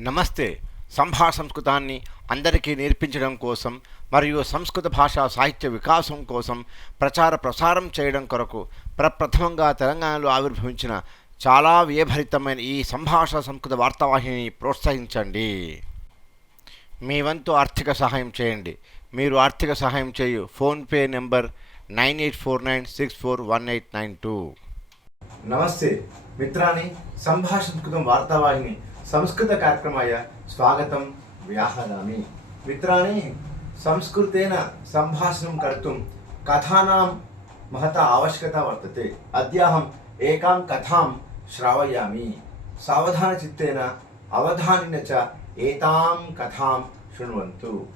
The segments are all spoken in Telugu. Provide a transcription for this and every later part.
నమస్తే. సంభా సంస్కృతాన్ని అందరికీ నేర్పించడం కోసం మరియు సంస్కృత భాషా సాహిత్య వికాసం కోసం ప్రచార ప్రసారం చేయడం కొరకు ప్రప్రథమంగా తెలంగాణలో ఆవిర్భవించిన చాలా వ్యయభరితమైన ఈ సంభాషణ సంస్కృత వార్తావాహిని ప్రోత్సహించండి. మీ వంతు ఆర్థిక సహాయం చేయండి. మీరు ఆర్థిక సహాయం చేయు PhonePe number nine eight four nine six four one eight nine two. నమస్తే. మిత్రాని సంభాషణ వార్తావాహిని संस्कृतकार्यक्रमाय स्वागत व्याहरामी। मित्री संस्कृतेन संभाषण कर्तुं कथा महता आवश्यकता वर्त है अद्याहम एक कथा श्रावयामी। अवधानेन च एतां कथां शृण्वन्तु।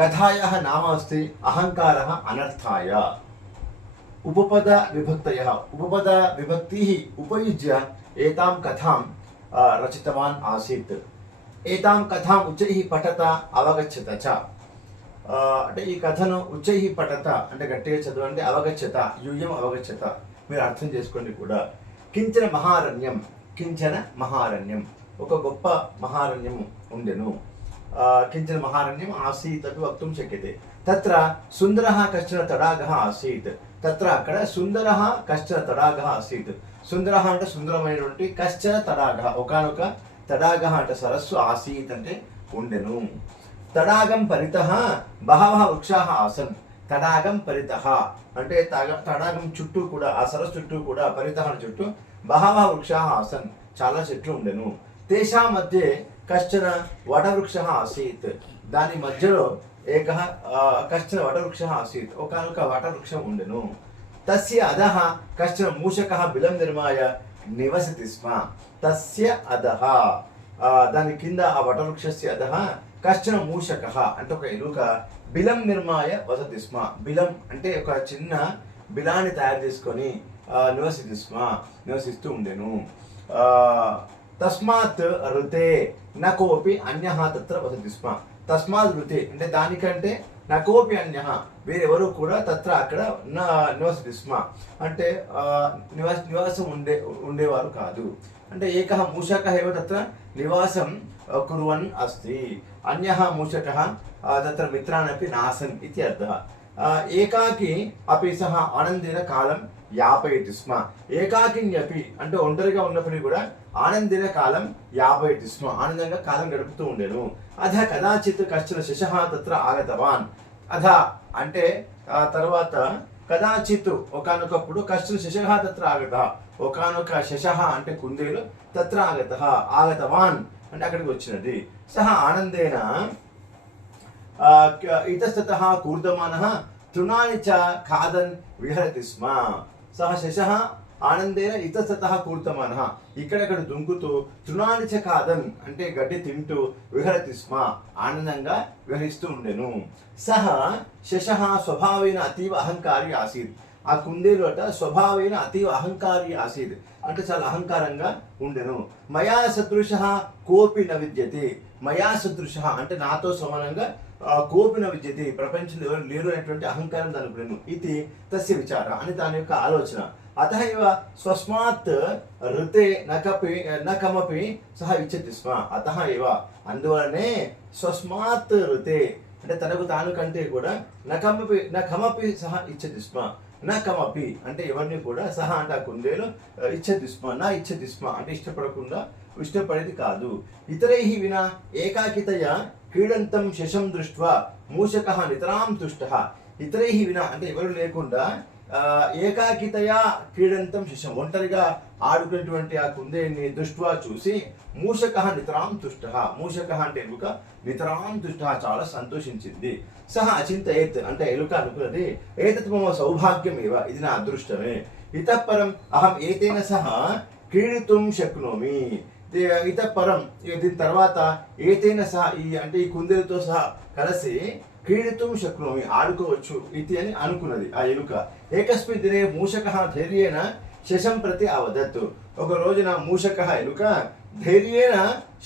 कथायाः नाम अस्ति अहङ्कारः अनर्थाय। उपपदविभक्तयः, उपपदविभक्तिः उपयुज्य एतां कथां रचितवान् आसीत् एतां कथाम् उच्चैः पठत అవగచ్చత చ ఆ, అంటే ఈ కథను ఉచ్చైహి పఠత అంటే గట్టిగా చదవండి అవగచ్చత యూయం అవగచ్చత మీరు అర్థం చేసుకోండి కూడా కించన మహారణ్యం కించన మహారణ్యం ఒక గొప్ప మహారణ్యం ఉండెను ఆ, కించన మహారణ్యం ఆసీత్ అపి వక్తుం శక్యతే. తత్ర సుందరः కశ్చన తడాగः ఆసీత్. తత్ర అక్కడ సుందర కశ్చన తడాగ ఆసీత్. సుందర అంటే సుందరమైనటువంటి కశ్చన తడాగ. ఒకనొక తడాగ అంటే సరస్సు ఆసీత్ అంటే ఉండెను. తడాగం పరిత బహవः వృక్షాः ఆసన్. తడాగం పరిత అంటే తగ- తడాగం చుట్టూ కూడా ఆ సరస్సు చుట్టూ కూడా పరితః చుట్టూ బహవः వృక్షాः ఆసన్. చాలా చెట్లు ఉండెను. తేషా మధ్య కష్టన వటవృక్ష ఆసీత్ దాని మధ్యలో ఏక కష్టన వటవృక్ష ఆసీత్. ఒకనొక వటవృక్షం ఉండెను. తస్య అధః కష్టన మూషక బిలం నిర్మాయ నివసతి స్మ. తస్య అధః. దాని కింద ఆ వటవృక్షస్య అధః కష్టన మూషక అంటే ఒక ఎలుక బిలం నిర్మాయ వసతి స్మ. బిలం అంటే ఒక చిన్న బిలాన్ని తయారు చేసుకొని ఆ, నివసితి స్మ నివసిస్తూ ఉండెను. ఆ, తస్మాత్ ఋతే న కోపి అన్యః తత్ర వసతి స్మ. తస్మాత్ ఋతే అంటే దానికంటే నా కోపి అన్య వేరెవరు కూడా తత్ర అక్కడ నా నివసతి స్మ. అంటే నివాస నివాసం ఉండే ఉండేవారు కాదు. అంటే ఏక మూషక ఏవ తత్ర నివాసం కురువన్ అస్తి. అన్య మూషక తత్ర మిత్రానపి నాసన్ ఇది అర్థ. ఏకాకి అపి సహ ఆనందేన కాలం యాపయతి స్మ. ఏకాకిన్యపి అంటే ఒంటరిగా ఉన్నప్పటికీ కూడా ఆనందిన కాలం యాభై స్మ. ఆనందంగా కాలం గడుపుతూ ఉండేను. అధ కదాచిత్ కష్టన శశః తత్ర ఆగతవాన్. అధ అంటే ఆ తర్వాత కదాచిత్ ఒకనొకప్పుడు కశ్చన శశః తత్ర ఆగత. ఒకనొక శశః అంటే కుందేలు తత్ర ఆగత ఆగతవాన్ అంటే అక్కడికి వచ్చినది. సహ ఆనందేన ఇతస్తత కూర్దమాన తృణాని చ ఖాదన్ విహరతి స్మ. సహ శశ ఆనందేన ఇతసత కూర్తమన. ఇక్కడక్కడ దుంకుతూ తృణానిచ కాదన్ అంటే గడ్డి తింటూ విహరతి స్మ ఆనందంగా విహరిస్తూ ఉండెను. సహ శశ స్వభావేన అతీవ అహంకారి ఆసీత్. ఆ కుందేలు అట స్వభావేన అతీవ అహంకారి ఆసీత్. అంటే చాలా అహంకారంగా ఉండెను. మయా సదృశ కోపి న విద్యతే. మయా సదృశ అంటే నాతో సమానంగా కోపిన విద్యతి ప్రపంచంలో ఎవరు లేరు అనేటువంటి అహంకారం దానికి ఇది తస్య విచార అని దాని యొక్క ఆలోచన. అత ఇవ స్వస్మాత్ ఋతే నకపి నకమపి సహ ఇచ్చతి స్మ. అత ఇవ అందువలనే స్వస్మాత్ ఋతే అంటే తనకు తాను కంటే కూడా నకమపి నకమపి సహ ఇచ్చతి స్మ. నకమపి కమపి అంటే ఎవరిని కూడా సహా అంటే ఆ కుందేలు ఇచ్చతి స్మ నా ఇచ్చతి స్మ అంటే ఇష్టపడకుండా ఇష్టపడేది కాదు. ఇతరై వినా ఏకాకితయ క్రీడంతం శశం దృష్ట్వా మూషక నితరాం తుష్ట. ఇతరై వినా అంటే ఎవరు లేకుండా ఏకాకితయా క్రీడంతం శశం. ఒంటరిగా ఆడుకున్నటువంటి ఆ కుందేని దృష్ట్వా చూసి మూషక నితరాం తుష్ట. మూషక అంటే ఎలుక నితరాం తుష్ట చాలా సంతోషించింది. సహ అచింత ఏత్ అంటే ఎలుక అనుకున్నది. ఏతత్ మమ సౌభాగ్యమేవ? ఇది నా అదృష్టమే. ఇతఃపరం అహం ఏతేన సహ క్రీడితుం శక్నోమి. ఇతః పరం. ఇక దీని తర్వాత ఏదైనా సహా ఈ అంటే ఈ కుందేలుతో సహా కలిసి క్రీడితుం శక్నోమి ఆడుకోవచ్చు ఇది అని అనుకున్నది ఆ ఎలుక. ఏకస్మిన్ దినే మూషక ధైర్యేన శశం ప్రతి అవదత్తు. ఒక రోజున మూషక ఎలుక ధైర్యేన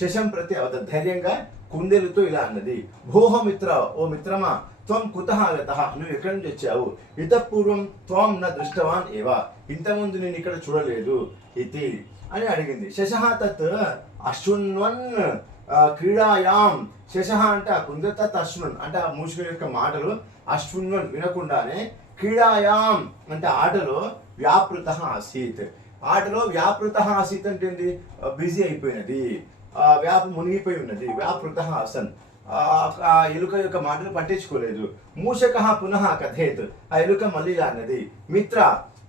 శశం ప్రతి అవదత్ ధైర్యంగా కుందేలుతో ఇలా అన్నది. భోహ మిత్ర ఓ మిత్రమా త్వం కుతః ఆగత నువ్వు ఎక్కడి నుంచి వచ్చావు? ఇతపూర్వం త్వం న దృష్టవాన్ ఏవా. ఇంతకుముందు నేను ఇక్కడ చూడలేదు. ఇది అని అడిగింది. శశః తత్ అశృణ్వన్ క్రీడాయాం. శశ అంటే ఆ తత్ అశ్వన్ అంటే ఆ మూషిక యొక్క మాటలు అశ్వన్వన్ వినకుండానే క్రీడాయాం అంటే ఆటలో వ్యాపృత ఆసీత్. ఆటలో వ్యాపృత ఆసీత్ అంటే ఏంటి బిజీ అయిపోయినది. వ్యాప మునిగిపోయి ఉన్నది. వ్యాపృత ఆసన్. ఆ ఎలుక యొక్క మాటలు పట్టించుకోలేదు. మూషక పునః కథేత్. ఆ ఎలుక మళ్ళీ ఇలా అన్నది మిత్ర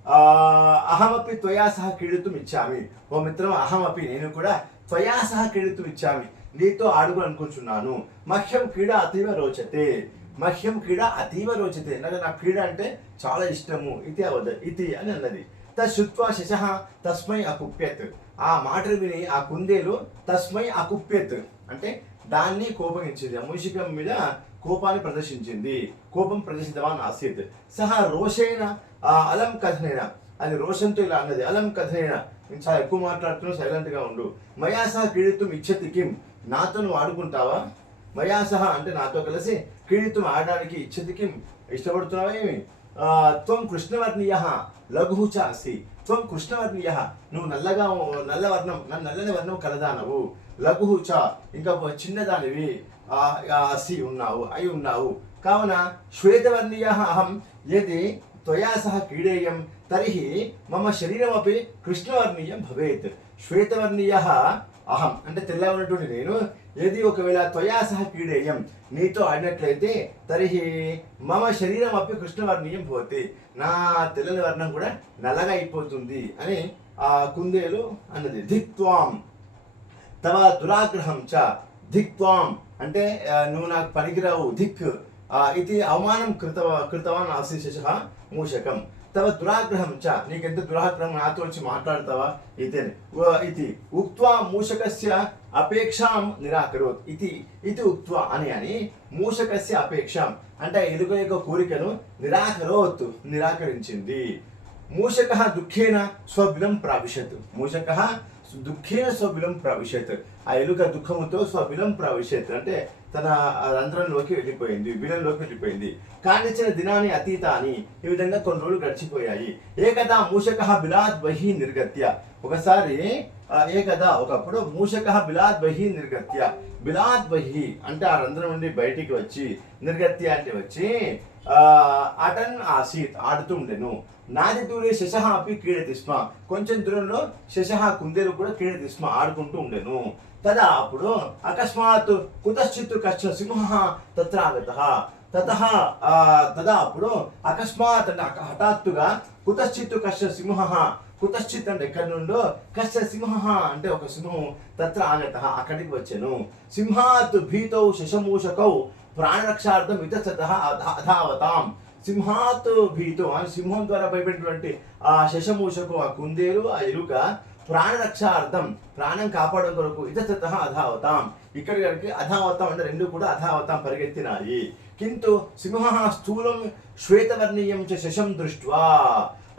అహమపి త్వయా సహ క్రీడితం ఇచ్చామి. ఓ మిత్రం అహమపి నేను కూడా త్వయా సహ క్రీడితం ఇచ్చామి. నీతో ఆడుగు అనుకుంటున్నాను. మహ్యం క్రీడ అతీవ రోచతే. మహ్యం క్రీడ అతీవ రోచతే. నాకు నా క్రీడ అంటే చాలా ఇష్టము. ఇది అవద ఇది అని అన్నది. తశ్రుత్వా శశ తస్మై అకుప్యత్. ఆ మాటలు విని ఆ కుందేలు తస్మై అకుప్యత్. అంటే దాన్ని కోపగించింది. ఆ మూషికం మీద కోపాన్ని ప్రదర్శించింది. కోపం ప్రదర్శించవాన్ ఆసీత్ సహా రోషైన ఆ అలం కథనేన. అది రోషంతో ఇలా అన్నది. అలం కథనేన. నేను చాలా ఎక్కువ మాట్లాడుతున్నావు సైలెంట్గా ఉండు. మయా సహ క్రీడితం ఇచ్చతి కిం? నాతో ఆడుకుంటావా? మయా సహ అంటే నాతో కలిసి క్రీడితం ఆడడానికి ఇచ్చతి కిం? ఇష్టపడుతున్నావా ఏమి? త్వం కృష్ణవర్ణీయ లఘు చ త్వం కృష్ణవర్ణీయ నువ్వు నల్లగా నల్ల వర్ణం నన్ను నల్లని వర్ణం కలదానవు. లఘు చ. ఇంకా చిన్నదానివి. అసి ఉన్నావు అయి ఉన్నావు. కావున శ్వేతవర్ణీయ అహం ఏది త్వయా సహ క్రీడేయం తర్హి మమ శరీరమపి కృష్ణవర్ణీయం భవేత్. శ్వేతవర్ణీయ అహం అంటే తెల్ల ఉన్నటువంటి నేను ఏది ఒకవేళ త్వయా సహ క్రీడేయం నీతో ఆడినట్లయితే తర్హి మమ శరీరం అప్పి కృష్ణవర్ణీయం పోతే నా తెల్లని వర్ణం కూడా నల్లగా అయిపోతుంది అని ఆ కుందేలు అన్నది. ధిక్వాం తవ దురాగ్రహం చ ధిక్వాం అంటే నువ్వు నాకు పనికిరావు దిక్. ఇది అవమానం కృతవ కృతవాన్ ఆశీష మూషకం. తవ దురాగ్రహం చ. నీకెంత దురాగ్రహం? నాతో వచ్చి మాట్లాడతావా? ఇతే ఇది ఉక్వా మూషకస్య అపేక్షాం నిరాకరోత్. ఇది ఇది ఉక్వా అని అని మూషకస్య అపేక్షాం. అంటే ఎలుక యొక్క కోరికను నిరాకరోత్ నిరాకరించింది. మూషక దుఃఖేన స్వబిలం ప్రావిశత్. మూషక దుఃఖే స్వబిలం ప్రవిశత్. ఆ ఎలుక దుఃఖముతో స్వబిలం ప్రవిశత్. అంటే తన రంధ్రంలోకి వెళ్ళిపోయింది బిలంలోకి వెళ్ళిపోయింది. కానిచ్చిన దినాన్ని అతీత అని ఈ విధంగా కొన్ని రోజులు గడిచిపోయాయి. ఏకదా మూషక బిలాద్ బహి నిర్గత్య. ఒకసారి ఏ ఏకదా ఒకప్పుడు మూషక బిలాద్ బహి నిర్గత్య. బిలాద్ బహి అంటే ఆ రంధ్రం నుండి బయటికి వచ్చి నిర్గత్య అంటే వచ్చి అటన్ ఆసీత్ ఆడుతుండెను. నాది దూరే శశ అపి క్రీడతి స్మ కొంచెం దూరంలో శశహ కుందేలు కూడా క్రీడతి స్మ ఆడుకుంటూ ఉండెను. తదా అప్పుడు అకస్మాత్ కుతశ్చిత్ కశ్చ సింహ తత్ర ఆగత తత తదా అప్పుడు అకస్మాత్ అంటే హఠాత్తుగా కుతశ్చిత్ కశ్చ సింహ. కుతశ్చిత్ అంటే ఎక్కడి నుండో కశ్చ సింహ అంటే ఒక సింహం తత్ర ఆగత అక్కడికి వచ్చాను. సింహాత్ భీతౌ శశమూషకౌ. ప్రాణరక్షార్థం ఇతచత అధావతాం. సింహాత్ భీతో సింహం ద్వారా భయపడినటువంటి ఆ శశమూషకు ఆ కుందేలు ఆ ఎలుక ప్రాణరక్షార్థం ప్రాణం కాపాడడం కొరకు ఇతచత అధావతాం. ఇక్కడి వరకు అధావతం అంటే రెండు కూడా అధావతం పరిగెత్తినాయి. కింటు సింహ స్థూలం శ్వేతవర్ణీయం చ శశం దృష్ట్వా.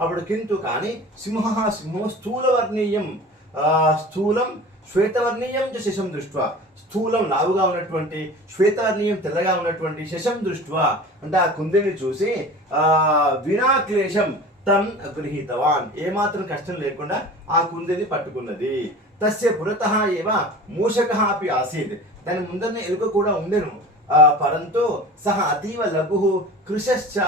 అప్పుడు కింటు కానీ సింహ సింహం స్థూలవర్ణీయం స్థూలం శ్వేతవర్ణీయం చ శశం దృష్ట్వా. స్థూలం లావుగా ఉన్నటువంటి శ్వేతవర్ణీయం తెల్లగా ఉన్నటువంటి శశం దృష్ట్వా అంటే ఆ కుందేని చూసి ఆ వినా క్లేశం తం గృహీతవాన్. ఏమాత్రం కష్టం లేకుండా ఆ కుందేని పట్టుకున్నది. తస్య పురత ఏవ మూషక అపి ఆసీత్. దాని ముందరనే ఎలుక కూడా ఉండెను. పరంతు సహ అతీవ లఘు కృషశ్చ.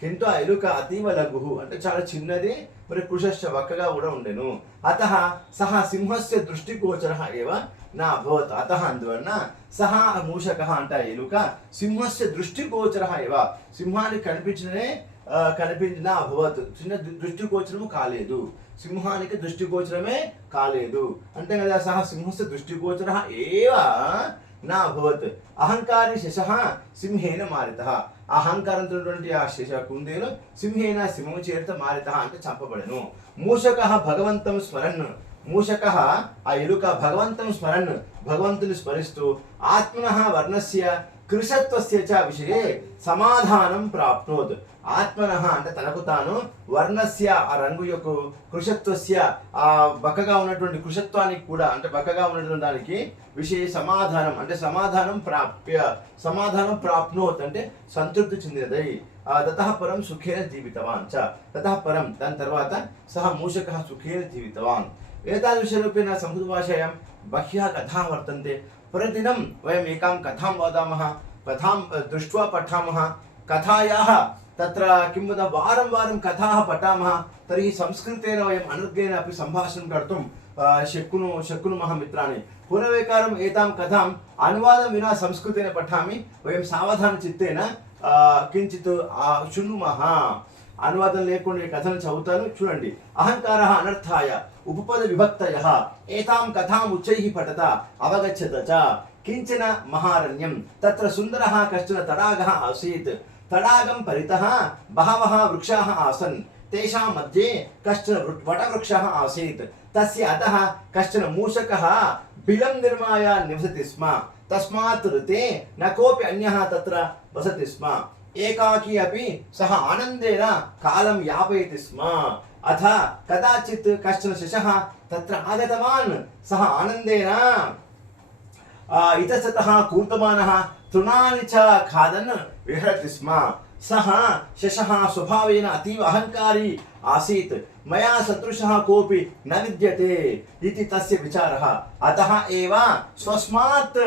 కింటూ ఆ ఎలుక అతీవ లఘు. అంటే చాలా చిన్నది మరి కృషశ్చ వక్కగా కూడా ఉండెను. అత సహ సింహస్య దృష్టిగోచర ఏవ నా అభవత్ అత అందువలన సహా మూషక అంట ఎలుక. సింహస్య దృష్టిగోచర ఇవ. సింహానికి కనిపించనే కనిపించిన అభవత్ చిన్న దృష్టిగోచరము కాలేదు. సింహానికి దృష్టిగోచరమే కాలేదు. అంటే కదా సహ సింహస్య దృష్టిగోచర ఏవ? నా అభవత్ అహంకారి శశ సింహేన మారిత. అహంకారంతో ఆ శశ కుందేలు సింహేన సింహము చేరిత మారిత అంటే చంపబడను. మూషక భగవంతం స్మరణ్ మూషక ఆ ఎలుక భగవంతం స్మరణ్ భగవంతుని స్మరిస్తూ ఆత్మన వర్ణస్య కృషత్వస్య చ విషయే సమాధానం ప్రాప్నోత్. ఆత్మన అంటే తనకు తాను వర్ణస్య ఆ రంగు యొక్క కృషత్వస్య ఆ బక్కగా ఉన్నటువంటి కృషత్వానికి కూడా అంటే బక్కగా ఉన్నటువంటి దానికి విషయ సమాధానం అంటే సమాధానం ప్రాప్య సమాధానం ప్రాప్నోత్ అంటే సంతృప్తి చెందినదై. ఆ తతః పరం సుఖేన జీవితవాన్ చ. తతః పరం దాని తర్వాత సహ మూషక సుఖేన జీవితవాన్. एतादृशरूपेण संस्कृतभाषायां बह्व्यः कथाः वर्तन्ते प्रतिदिनं वयम् एकां कथां वदामः कथां अ, दृष्ट्वा पठामः कथायाः तत्र किं वद वारं वारं कथाः पठामः तर्हि संस्कृतेन वयम् अनर्गेण अपि सम्भाषणं कर्तुं अ, शक्नु शक्नुमः मित्राणि पुनरेकवारम् एतां कथाम् अनुवादं विना संस्कृतेन पठामि वयं सावधानचित्तेन अ, किञ्चित् अ, शृणुमः అనువాదం లేకుండా ఈ కథను చదువుతాను. చూడండి. అహంకార అనర్థాయ ఉపపద విభక్తయ ఏతాం కథాం ఉచ్చై పఠత అవగచ్చత చ కించన మహారణ్యం తత్ర సుందర కష్టన తడాగ ఆసీత్ తడాగం పరిత బహవ వృక్షా ఆసన్ తేషాం మధ్య కష్టన వటవృక్ష ఆసీత్ తస్య అత కష్టన మూషక బిలం నిర్మాయ నివసతి స్మ తస్మాత్ ఋతే న కోపి అన్య తత్ర వసతి స్మ. ఏకాకి అపి సహ ఆనందేన కాలం యాపయతి స్మ. అథ కదాచిత్ కష్టన శశ తత్ర ఆగతవాన్. సహ ఆనందేన. ఇతస్తతః కూర్తమానः తృణాని చ ఖాదన్ విహరతి స్మ. सः शशः स्वभावेन अतीव अहङ्कारी आसीत्। मया सदृशः कोऽपि न विद्यते इति तस्य विचारः। अतः एव स्वस्मात्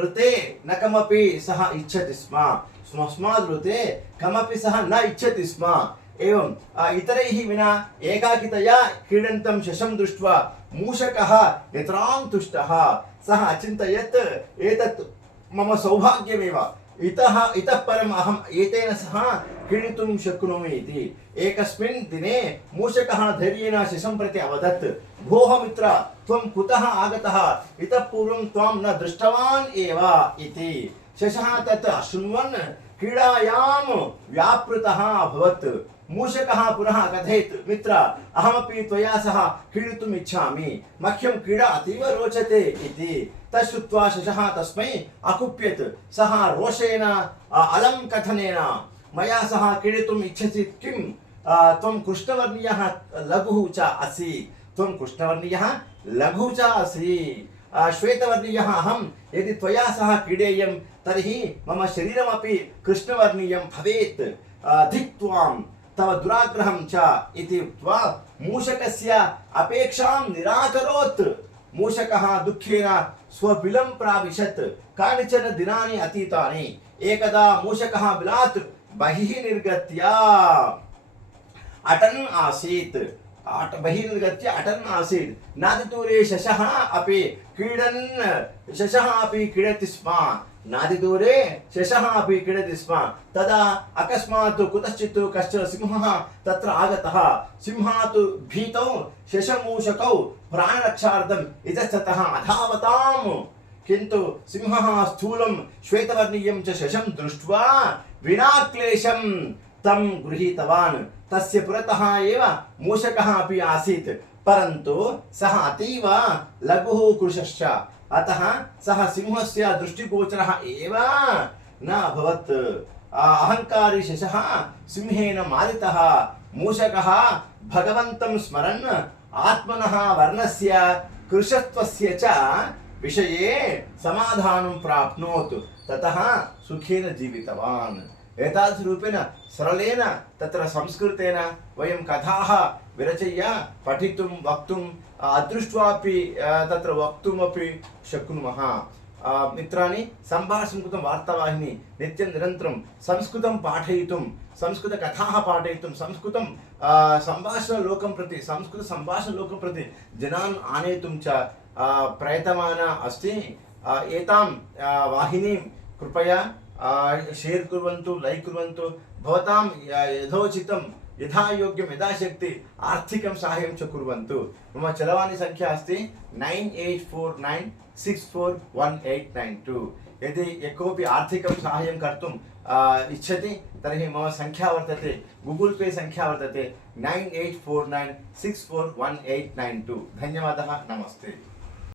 ऋते न कमपि सः इच्छति स्म। स्वस्मात् ऋते कमपि सः न इच्छति स्म। एवं इतरैः विना एकाकितया क्रीडन्तं शशं दृष्ट्वा मूषकः यत्रां तुष्टः सः अचिन्तयत्, एतत् मम सौभाग्यमेव। इतः इतः परम् अहम् एतेन सह क्रीडितुं शक्नोमि इति। एकस्मिन् दिने मूषकः धैर्येण शशं प्रति अवदत्। भोः मित्र त्वं कुतः आगतः? इतः पूर्वं त्वां न दृष्टवान् एव इति। शशः तत् अशृण्वन् क्रीडायां व्यापृतः अभवत्। मूषकः पुनः कथयत्, मित्र, अहमपि त्वया सह क्रीडितुम् इच्छामि। मह्यं क्रीडा अतीव रोचते इति। तत् श्रुत्वा शशः तस्मै अकुप्यत् सः रोषेण अ, अलं कथनेन मया सह क्रीडितुम् इच्छसि किं अ, त्वं कृष्णवर्णीयः लघुः च असि त्वं कृष्णवर्णीयः लघुः च असि अ, श्वेतवर्णीयः अहं यदि त्वया सह क्रीडेयं तर्हि मम शरीरमपि कृष्णवर्णीयं भवेत् अ, धिक्त्वां तव दुराग्रहं च इति उक्त्वा मूषकस्य अपेक्षां निराकरोत् मूषकः दुःखेन స్వబిలం ప్రావిశత్ కానిచన దినాని అతీతాని ఏకదా మూషకః బిలాత్ బహిః నిర్గత్య. అటన్ ఆసీత్ ఆట బహిర్ నిర్గత్య అటన్ ఆసీత్. నాదిదూరే శశః అపి క్రీడన్ శశః అపి క్రీడతి స్మ. నాదిదూరే శశః అపి క్రీడతి స్మ. తదా అకస్మాత్ కుతశ్చిత్ కశ్చన సింహ తత్ర ఆగతః. సింహాత్ భీతౌ శశమూషకౌ प्राणरक्षार्थम् इतस्ततः अधावताम् किन्तु सिंहः स्थूलं श्वेतवर्णीयं च शशं दृष्ट्वा विना क्लेशं तं गृहीतवान् तस्य पुरतः एव मूषकः अपि आसीत् परन्तु सः अतीव लघुः कृशश्च अतः सः सिंहस्य दृष्टिगोचरः एव न अभवत् अहङ्कारी शशः सिंहेन मारितः मूषकः भगवन्तं स्मरन् ఆత్మన వర్ణస్య కృషత్వస్య చ విషయే సమాధానం ప్రాప్నోత్. తుఖేన సుఖేన జీవితవాన్. ఏతాదృశరూపేణ సరళేన తత్ర సంస్కృతేన వయం కథాः విరచయ్య పఠితుం వక్తుం అదృష్ట్వాపి తత్ర వక్తుమపి శక్నుమः. మిత్రాన్ని సంభాషణం కృతం వార్తావాహిని నిత్యం నిరంతరం సంస్కృతం పాఠయితుం संस्कृतकथाः पाठयितुं संस्कृतं अ, सम्भाषणलोकं प्रति संस्कृतसम्भाषणलोकं प्रति जनान् आनेतुं च अ, प्रयतमाना अस्ति अ, एतां अ, वाहिनीं कृपया अ, शेर् कुर्वन्तु लैक् कुर्वन्तु भवतां य- यथोचितं यथा योग्यं यथा शक्ति आर्थिकं साहाय्यं च कुर्वन्तु मम चलवाणीसङ्ख्या अस्ति nine eight four nine six four one eight nine two यदि यः कोऽपि आर्थिकं साहाय्यं कर्तुं अ, इच्छति तर्हि मम सङ्ख्या वर्तते गूगुल् पे सङ्ख्या वर्तते nine eight four nine six four one eight nine two धन्यवादः नमस्ते